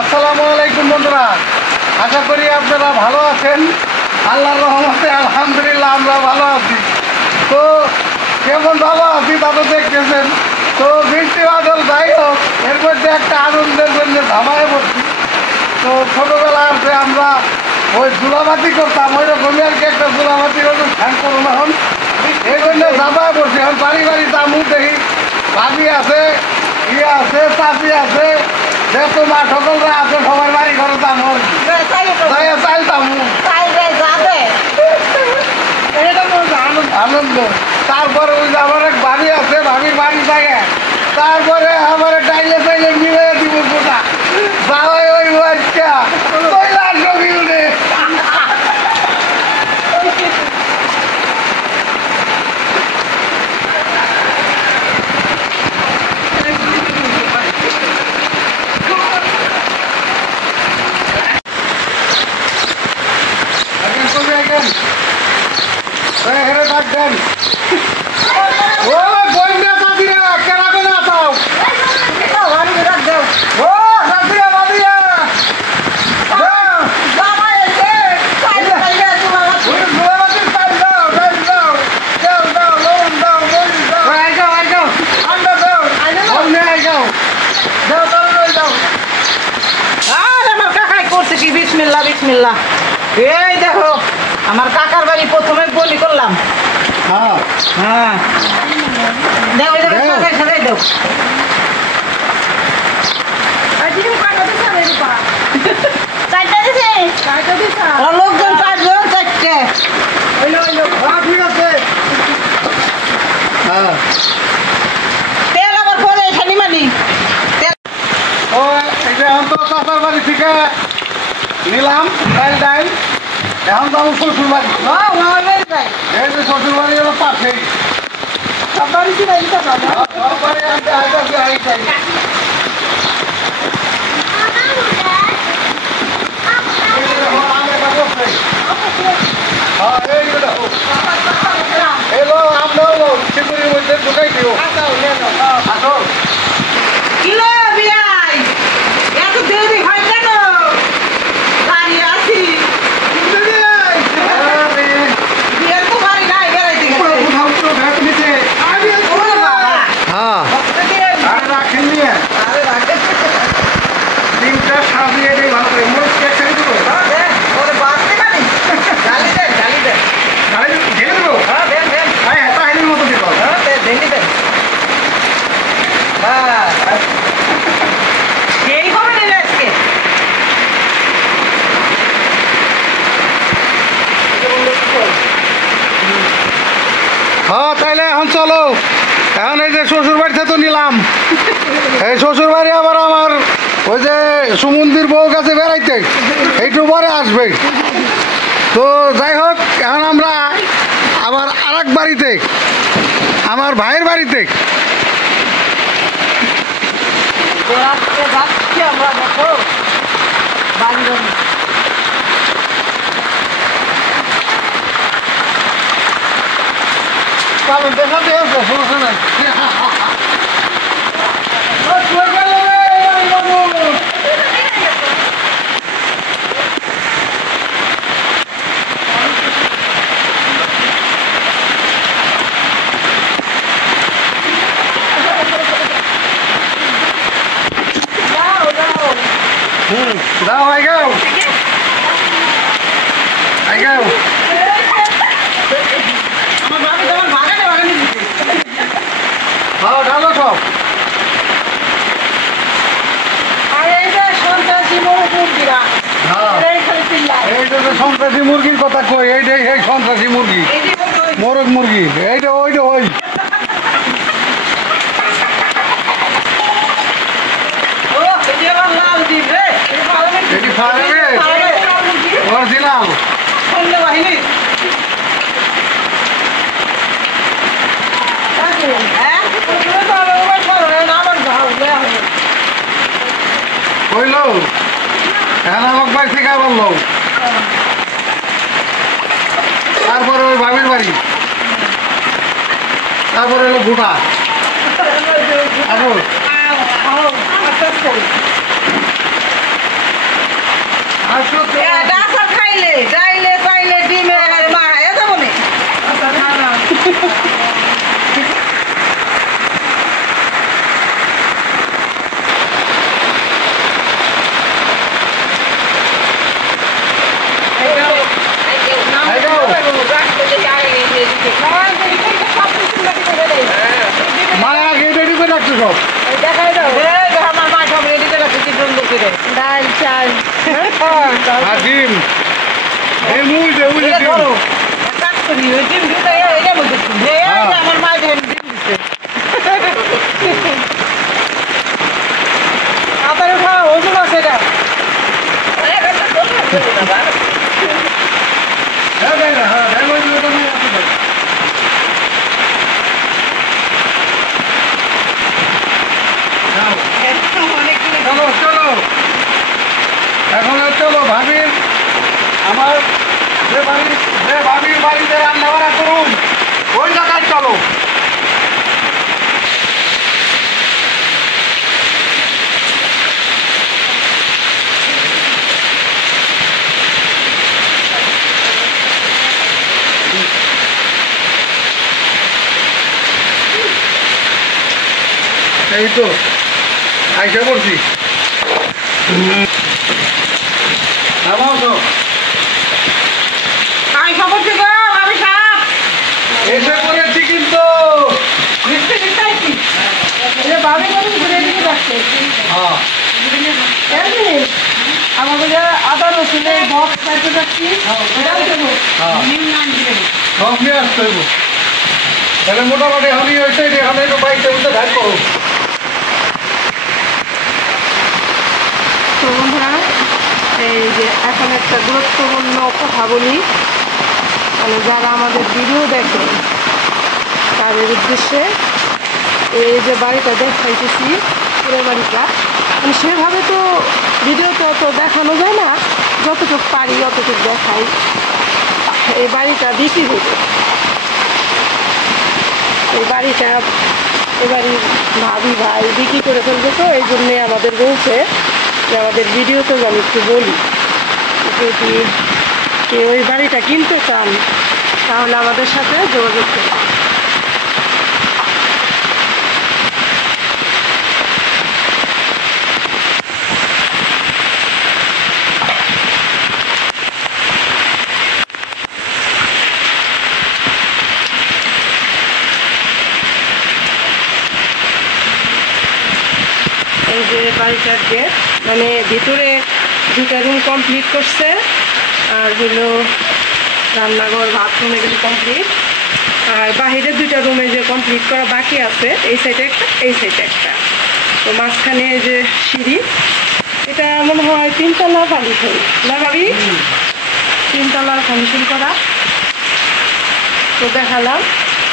আসসালামু আলাইকুম বন্ধুরা, আশা করি আপনারা ভালো আছেন। আল্লাহর রহমতে আলহামদুলিল্লাহ আমরা ভালো আছি। তো কেমন ভালো আছি তা তো দেখতেছেন। তো বৃষ্টি বাদল যাই হোক, এর মধ্যে একটা আনন্দের জন্য ধামায় পড়ছি। তো ছোটোবেলায় যে আমরা ওই চুলাবাতি করতাম, ওই রকমই আর কি একটা চুলাবাতির অনুষ্ঠান করুন এখন। এই জন্য ধামায় পড়ছি। এখন বাড়ি বাড়ি দামু দেখি, ভাবি আছে, ইয়ে আছে, চাষি আছে, যেহেতু মা সকলরা আছে, সবার বাড়ি ঘরে দাম আনন্দ। তারপরে ওই যে আমার এক ভাবি আছে, ভাবির বাড়ি থাকে। তারপরে আমার টাইলে টাইলে মিলে দিব গোটা যাওয়াই ওই বাচ্চা ছবি উঠে। থাকবেন ও বন্যা চাষিরা কেনাবে না পাও ও চাষিরা বাদিয়া বিসমিল্লাহ বিসমিল্লাহ। এই দেখো আমার কাকার বাড়ি প্রথমে বলি করলাম। হ্যাঁ হ্যাঁ দেখো সাজাই সাজাই দাও। লোকজন 4 জন 4টে। ঠিক আছে। হ্যাঁ তেল আবার পরে এখানে মানি ও এটা এখন তো চাষার বাড়ি থেকে নিলাম ডাইল ডাইল। এখন তো আমার শ্বশুর বাড়ি, এই যে শ্বশুর বাড়ি হলো পাশেই। এলো আমরা শিবুরির মধ্যে ঢুকাই দিও। আসো কিলো বিয়াই এত দেরি হয় কেন? দাঁড়িয়ে আছি বিয়ের তো বাড়ি নাই, বেড়াইতে গেছে। হ্যাঁ আর রাখেন নিয়ে তিনটা সাজিয়ে দিয়ে ভালো করে মরিচ কেক ছেড়ে দেবো। ওরে বাড়তে পারি গালি দেন গালি দেন গাড়ি ঢেলে দেবো। হ্যাঁ দেন দেন হ্যাঁ এটা হাইলির মতো দেবো। হ্যাঁ দেন দেন হ্যাঁ এই হবে নিলে আজকে হ্যাঁ তাইলে এখন চলো। এখন এই যে শ্বশুর বাড়িতে তো নিলাম, এই শ্বশুর বাড়ি আবার আমার ওই যে সুমন্দির বউ কাছে বেড়াইতে একটু পরে আসবে। তো যাই হোক, এখন আমরা আবার আরেক বাড়িতে, আমার ভাইয়ের বাড়িতে। রাত্রে যাচ্ছি আমরা, দেখো বাড়ি বাড়ি চলো দেখা দিয়ে সমস্যা নাই। Now I go. I go. আমার বাবা তোমার বাগানে বাগানে দিচ্ছে। হ্যাঁ ঢালো সব। আর এই যে সন্ত্রাসী মুরগিরা হ্যাঁ এই খালি চিল্লায়। এইটা তো সন্ত্রাসী মুরগির কথা কই, এইটাই এই সন্ত্রাসী মুরগি, এই যে ওই মোরগ মুরগি, এইটা ওইটা ওই। ও এই যে আমার লাল দ্বীপ রে এই পালনে এটি ফার্মে অরিজিনাল সৈন্য বাহিনী। হ্যাঁ ওগুলো তো আমার উপর পড়ে না, আমার ঘাও দেয়া হবে। কইলো এখন আমাকে বাড়ি থেকে বললো। তারপরে ওই ভাবির বাড়ি, তারপরে হলো ভুটা। আসো সব দেখাই দাও আমার মা সব রেডি করে রাখছে কি সুন্দর করে ডাল চাল ডিম এই মুই দে ওই এটা ডিম ধরো কাট করি ওই ডিম দিতে এটা বলতে আমার মা ডিম দিচ্ছে আবার ওঠা ওজন আছে এটা চলো চলো এখন চলো ভাবির আমার যে ভাবির বাড়িতে রান্না বান্না করুন ওই জায়গায় চলো এই তো আইসা করছি আমি খবর থেকে আমি সাপ এসে করেছি কিন্তু লিখতে লিখতে আইছি এটা বাবে করে ঘুরে দিয়ে রাখছে আমার বলে আদা রসুনের বক্স পাইতে যাচ্ছি এটাও দেবো সব নিয়ে আসতে হইব তাহলে মোটামুটি আমি হয়েছে এখানে একটু বাইকটা উঠে ঢাক করো তো বন্ধুরা এই যে এখন একটা গুরুত্বপূর্ণ কথা বলি মানে যারা আমাদের ভিডিও দেখে তাদের উদ্দেশ্যে এই যে বাড়িটা দেখাইতেছি পুরো বাড়িটা মানে সেভাবে তো ভিডিওতে অত দেখানো যায় না যতটুকু পারি অতটুকু দেখাই এই বাড়িটা বিক্রি হবে এই বাড়িটা এবারই ভাবি ভাই বিক্রি করে ফেলবে তো এই জন্যে আমাদের বলছে যে আমাদের ভিডিওতেও আমি একটু বলি যদি কেউ ওই বাড়িটা কিনতে চান তাহলে আমাদের সাথে যোগাযোগ করুন এই যে বাড়িটার গেট মানে ভিতরে দুটা রুম কমপ্লিট করছে আর হলো রান্নাঘর বাথরুম এগুলো কমপ্লিট আর বাহিরে দুইটা রুমে যে কমপ্লিট করা বাকি আছে এই সাইডে একটা এই সাইডে একটা তো মাঝখানে এই যে সিঁড়ি এটা মনে হয় 3 তলা ফাউন্ডেশন না ভাবি 3 তলার ফাউন্ডেশন করা তো দেখালাম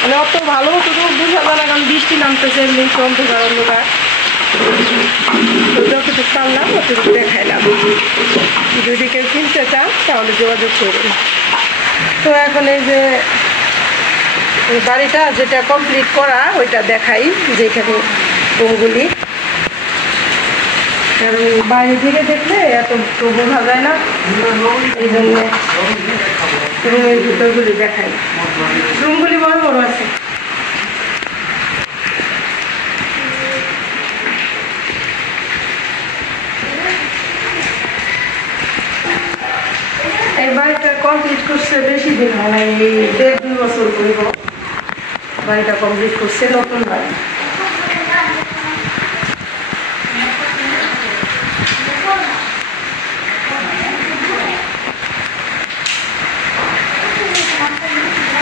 মানে অত ভালো তো বুঝা যায় না কারণ বৃষ্টি নামতেছে এমনি অন্ধকার অন্ধকার তো যতটুকু পারলাম অতটুকু দেখাইলাম যদি কেউ কিনতে চান তাহলে যোগাযোগ করুন তো এখন এই যে এই বাড়িটা যেটা কমপ্লিট করা ওইটা দেখাই যেখানে রুমগুলি কারণ বাইরে থেকে দেখলে এত তো বোঝা যায় না এই জন্য রুমের ভিতরগুলি দেখাই রুমগুলি বড় বড় আছে এই বাড়িটা কমপ্লিট করছে বেশি দিন হয় না এই 1.5-2 বছর করব বাড়িটা কমপ্লিট করছে নতুন বাড়ি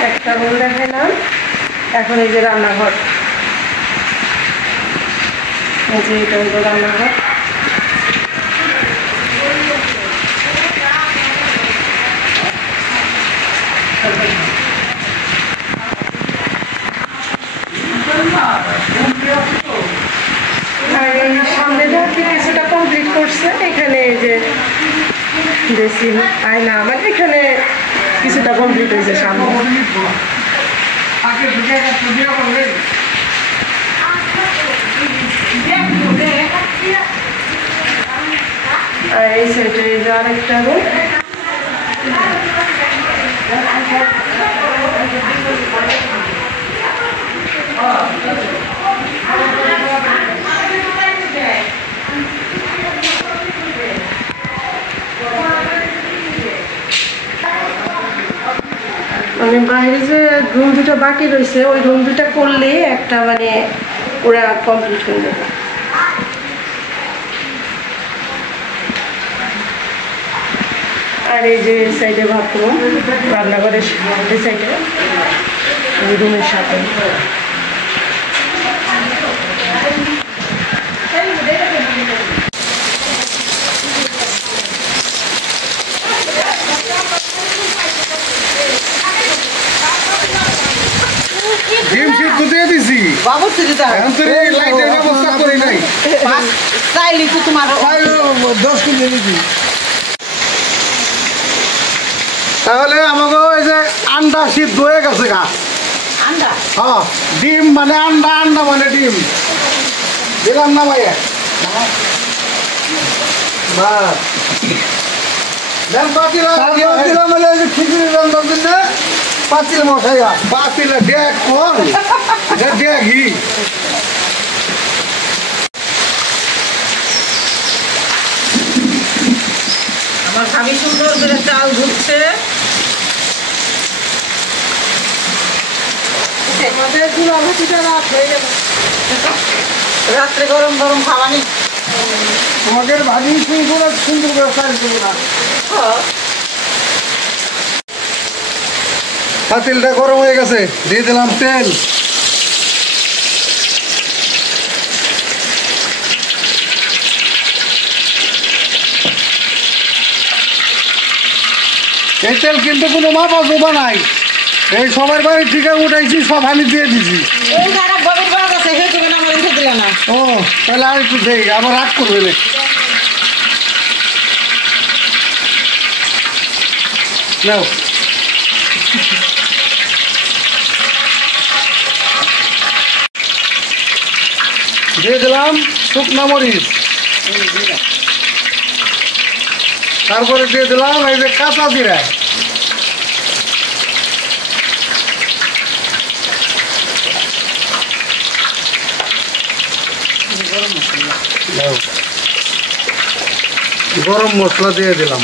একটা রুম দেখাইলাম এখন এই যে রান্নাঘর এই যে এটা হলো রান্নাঘর সামনে কিছুটা কমপ্লিট করছে এখানে এই যে বেসিন আয়না মানে এখানে কিছুটা কমপ্লিট হয়েছে সামনে আর এই সাইডে এই যে আরেকটা রুম মানে বাইরে যে রুম দুটো বাকি রয়েছে ওই রুম দুটো করলে একটা মানে পুরা কমপ্লিট হয়ে যাবে। আর এই যে সাইডে বাথরুম, রান্নাঘরের সাইডে রুমের সাথে। ডিম সিদ্ধ দিয়ে দিছি, বাবু তুই দাও এখন তো এই লাইটের ব্যবস্থা করি নাই। চাইলি তো তোমার 10 কেজি দিছি। তাহলে আমাকে ওই যে আন্ডা সিদ্ধ হয়ে গেছে গা। আন্ডা হ্যাঁ, ডিম মানে আন্ডা, আন্ডা মানে ডিম। দিলাম না ভাইয়া? বাস দেন পাতিলা দিলাম বলে ওই যে খিচুড়ি রান্নার জন্য পাতিল মশাইয়া পাতিলা ডেক কোন ডেগি। আমার স্বামী সুন্দর করে চাল ধুচ্ছে। আমাদের চুলা ভাতিটা রাত হয়ে গেল। রাত্রে গরম গরম খাওয়ানি। তোমাদের ভাজি সুন্দর করে চাল দেবো না। পাতিলটা গরম হয়ে গেছে, দিয়ে দিলাম তেল। এই তেল কিন্তু কোনো মাপা জোবা নাই, এই সবার বাড়ি থেকে উঠাইছি, সব আমি দিয়ে দিছি। এই যারা গভীর বাদ আছে সেই তুমি আমার রেখে দিলে না। ও তাহলে আর একটু দেই, আবার রাগ করবে না। নাও দিয়ে দিলাম শুকনা মরিচ, তারপরে দিয়ে দিলাম এই যে কাঁচা জিরা, গরম মশলা দিয়ে দিলাম।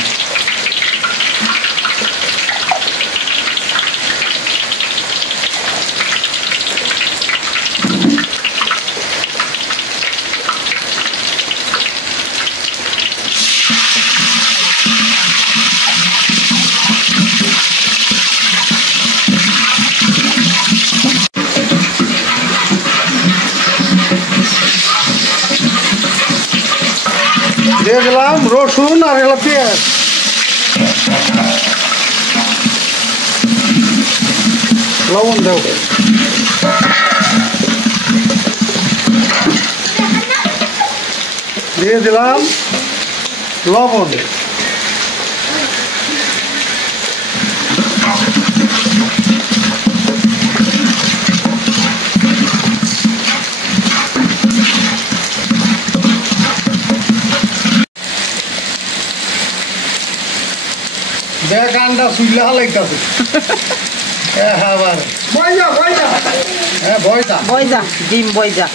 দিয়ে দিলাম রসুন আর এলা পেঁয়াজ, লবণ দাও, দিয়ে দিলাম লবণ, দেখ আন্ডা সুইলা হালাইতাছে। আবার বইজা বইজা, হ্যাঁ বইজা বইজা ডিম বইজা।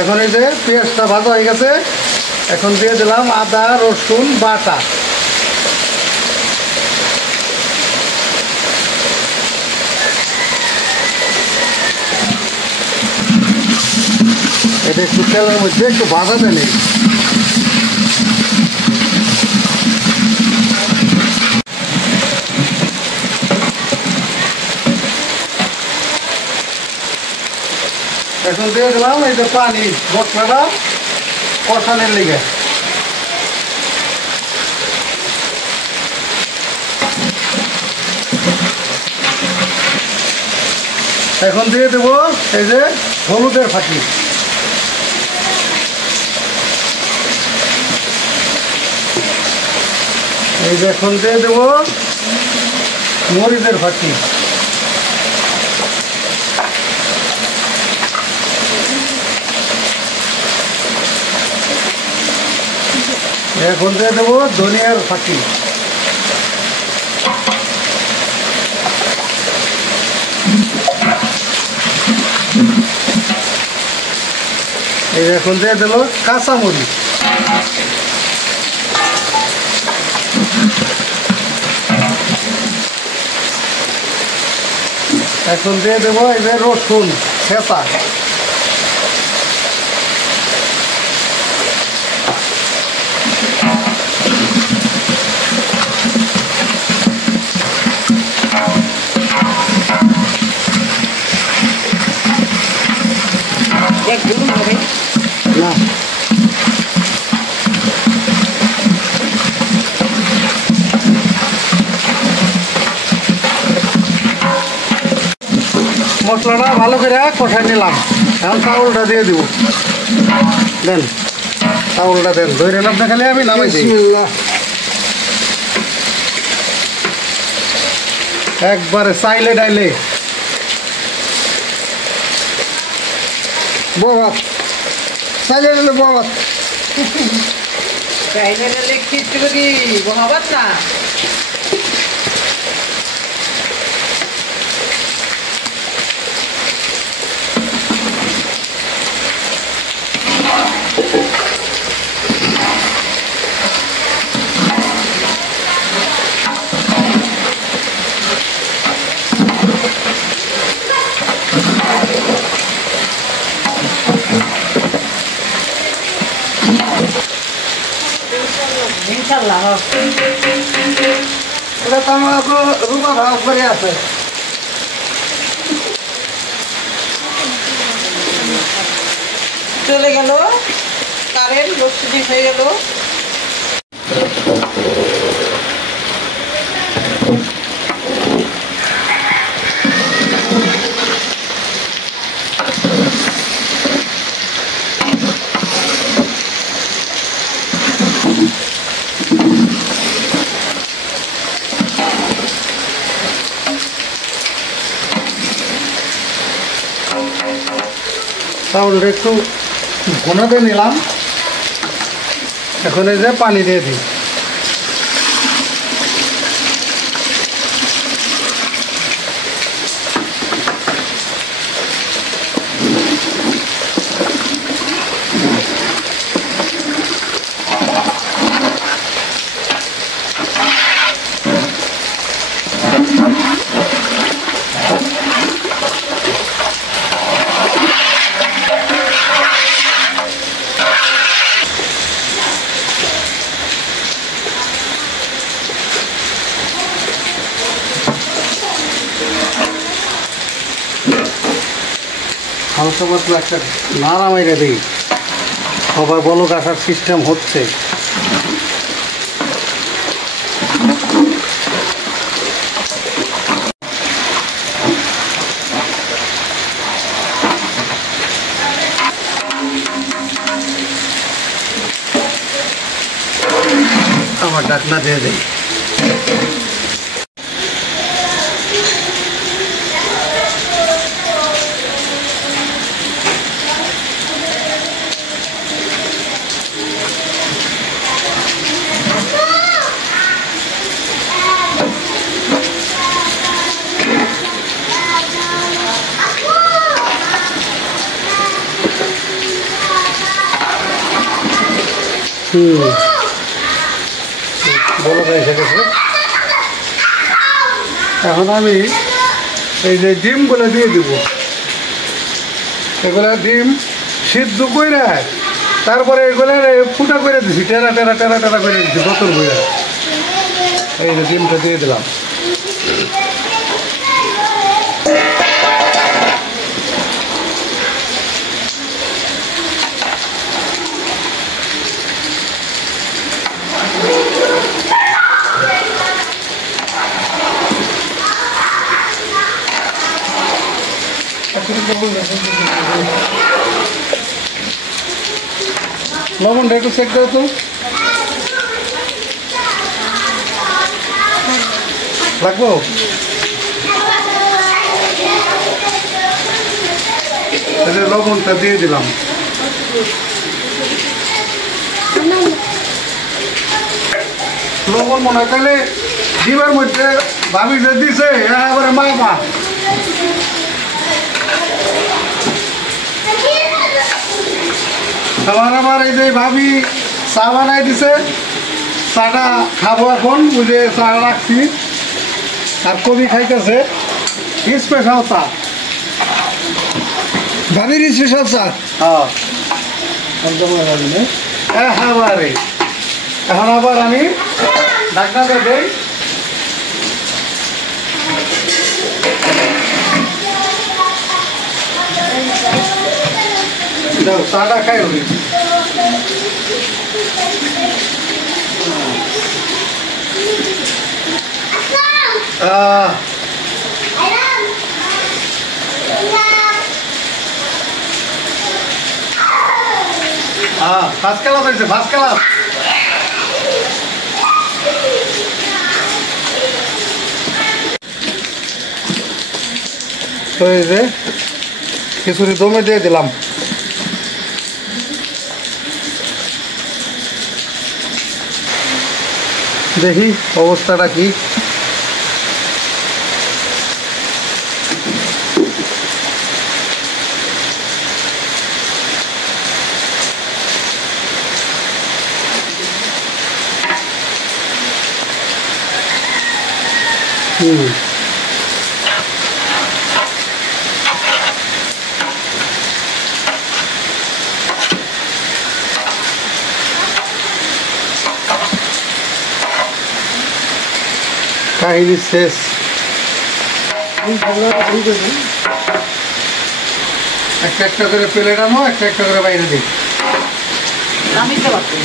এখন এই যে পেঁয়াজটা ভাজা হয়ে গেছে, এখন দিয়ে দিলাম আদা রসুন বাটা। এটা একটু তেলের মধ্যে একটু ভাজা দেন। এখন দিয়ে দিলাম এই যে পানি, মশলাটা কষানোর লেগে। এখন দিয়ে দেবো এই যে হলুদের ফাঁকি, এই যে এখন দিয়ে দেবো মরিচের ফাঁকি, এখন দিয়ে দেবো ধনিয়ার ফাঁকি, এই এখন দিয়ে দেবো কাঁচামরিচ, এখন দিয়ে দেবো এই যে রসুন ছেঁচা। একদম হবে না মশলাটা ভালো করে কষাই নিলাম। এখন চাউলটা দিয়ে দিব। দেন চাউলটা দেন, ধরে নাম দেখালে আমি নামাই দিই। একবারে চাইলে ডাইলে ববাত, চাইলে ডাইলে ববাত। চাইলে খিচুড়ি করি বহাবাত না। ইনশাআল্লাহ এটা তো আমার রুমা ভাব করে আছে। চলে গেল কারেন্ট, লোডশেডিং হয়ে গেল। চাউলটা একটু ঘনাতে নিলাম। এখন এই যে পানি দিয়ে দিই। হালকা পাতলা একটা নাড়া মেরে দিই। সবাই বলক আসার সিস্টেম হচ্ছে। আমার ঢাকনা দিয়ে দিই। বলো এসে গেছে। এখন আমি এই যে ডিমগুলো দিয়ে দিব। এগুলা ডিম সিদ্ধ করে তারপরে এগুলো ফুটা করে দিছি, টেরা টেরা টেরা টেরা করে দিচ্ছি বোতল করে। এই যে ডিমটা দিয়ে দিলাম। লবণটা একটু চেক দাও তো, লাগবো? লবণটা দিয়ে দিলাম। লবণ মনে হয় তাহলে ডিমের মধ্যে ভাবি যে দিছে এবারে মা মা আমার এই যে ভাবি চা বানাই দিছে। চাটা খাবো এখন, বুঝে চা রাখছি। আর কবি খাইতেছে। স্পেশাল চা। ভাবির স্পেশাল চা। হ্যাঁ একেবারে। এখন আবার আমি ঢাকনাটা দেই। দাও চাটা খাই উনি। ফার্স্ট ক্লাস হয়েছে, ফার্স্ট ক্লাস। তো এই যে খিচুড়ি দমে দিয়ে দিলাম। দেখি অবস্থাটা কি। কাহিনী শেষ। একটা একটা করে প্লেট আনো, একটা একটা করে বাইরে দিই। আমি তো পারছি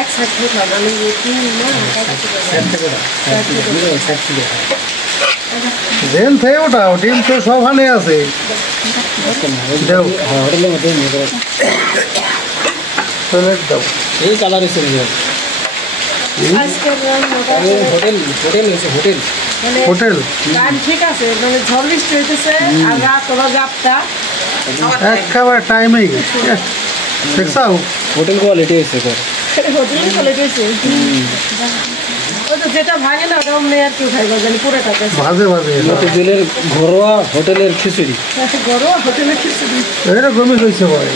এক সাইড থেকে আমি জেল থেকে ওটাও ডিম তো সবখানে আছে। দেও প্লেট দাও। এই কালার এসে আজকের রান্নাটা হোটেল মানে হোটেল টাইম ঠিক আছে, মানে ঝড় বৃষ্টি হইতেছে আর রাত হলো গাপটা একেবারে টাইমেই দেখছাও। হোটেল কোয়ালিটি এসে স্যার। হোটেলে চলে গেছে। ওই তো যেটা ভাঙে না ওটা অমনি আর কেউ খাইবা জানি পুরোটা কাছে ভাজে ভাজে হোটেলের ঘরোয়া হোটেলের খিচুড়ি। গরম হোটেলে খিচুড়ি। এরকমই হয়েছে ভাই।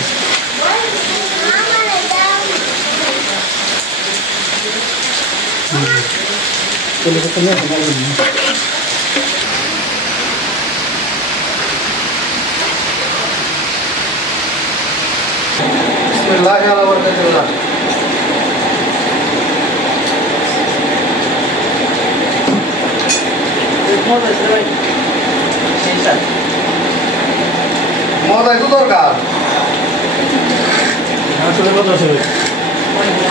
মজা একটু দরকার আসলে কত আছে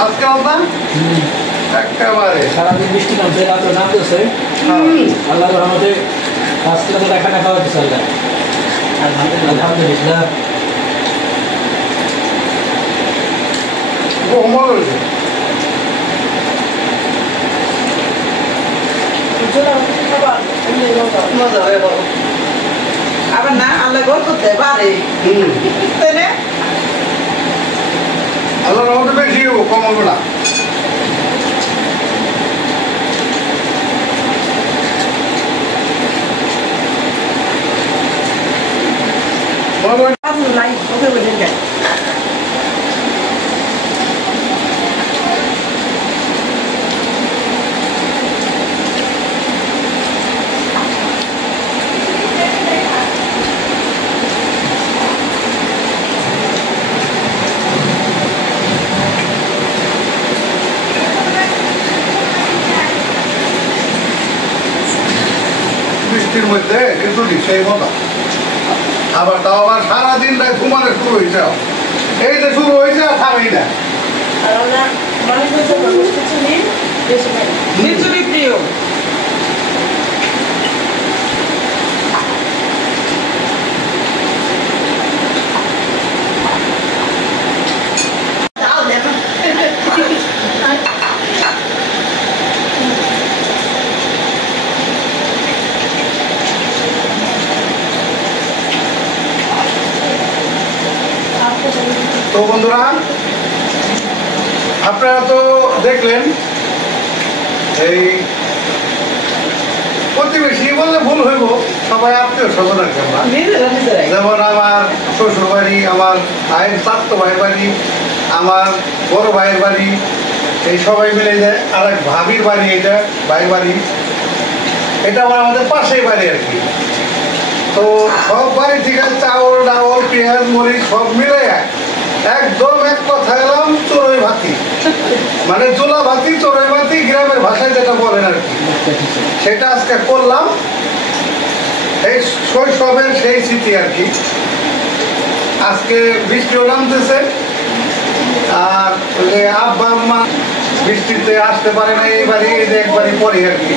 আজকে না একেবারে সারাদিন বৃষ্টি নামছে, রাত্রে নামতেছে। আল্লাহ রহমতে ফার্স্ট ক্লাসে খানা খাওয়া দিচ্ছে আল্লাহ। আলহামদুলিল্লাহ। মজা হয়েছে। মজা হয়ে বলো আবার না আল্লাহ গল্প দেয় বারে তাই না? আল্লাহ রহমতে বেশি কম হবে না। লাই ওকে বলে দেয় বৃষ্টির মধ্যে কিন্তু সেই মজা। আবার তাও আবার সারাদিন রাত ঘুমানো শুরু হয়েছে। এই যে শুরু হয়েছে আর থামেই না। আর আমরা মানুষ খিচুড়ি বেশি খাই। খিচুড়ি প্রিয় তো বন্ধুরা আপনারা তো দেখলেন এই প্রতিবেশী বললে ভুল হইব, সবাই আত্মীয় স্বজন আর কি আমরা। যেমন আমার শ্বশুর বাড়ি, আমার ভাইয়ের চাচাতো ভাইয়ের বাড়ি, আমার বড় ভাইয়ের বাড়ি, এই সবাই মিলে যায়। আর এক ভাবির বাড়ি, এটা ভাইয়ের বাড়ি, এটা আমাদের পাশেই বাড়ি আর কি। তো সব বাড়ি থেকে চাউল ডাউল পেঁয়াজ মরিচ সব মিলে একদম এক কথা এলাম চড়ুই ভাতি, মানে চুলা ভাতি চড়ুই ভাতি গ্রামের ভাষায় যেটা বলেন আর কি, সেটা আজকে করলাম। এই শৈশবের সেই স্মৃতি আর কি। আজকে বৃষ্টিও নামতেছে, আর ওই যে আব্বা আম্মা বৃষ্টিতে আসতে পারে না, এইবারে এই যে একবারই পরে আর কি,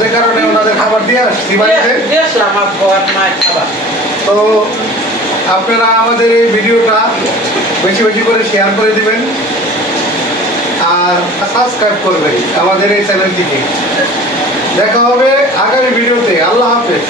যে কারণে ওনাদের খাবার দিয়ে আসছি বাড়িতে। তো আপনারা আমাদের এই ভিডিওটা বেশি বেশি করে শেয়ার করে দিবেন আর সাবস্ক্রাইব করবেন আমাদের এই চ্যানেলটিকে। দেখা হবে আগামী ভিডিওতে। আল্লাহ হাফেজ।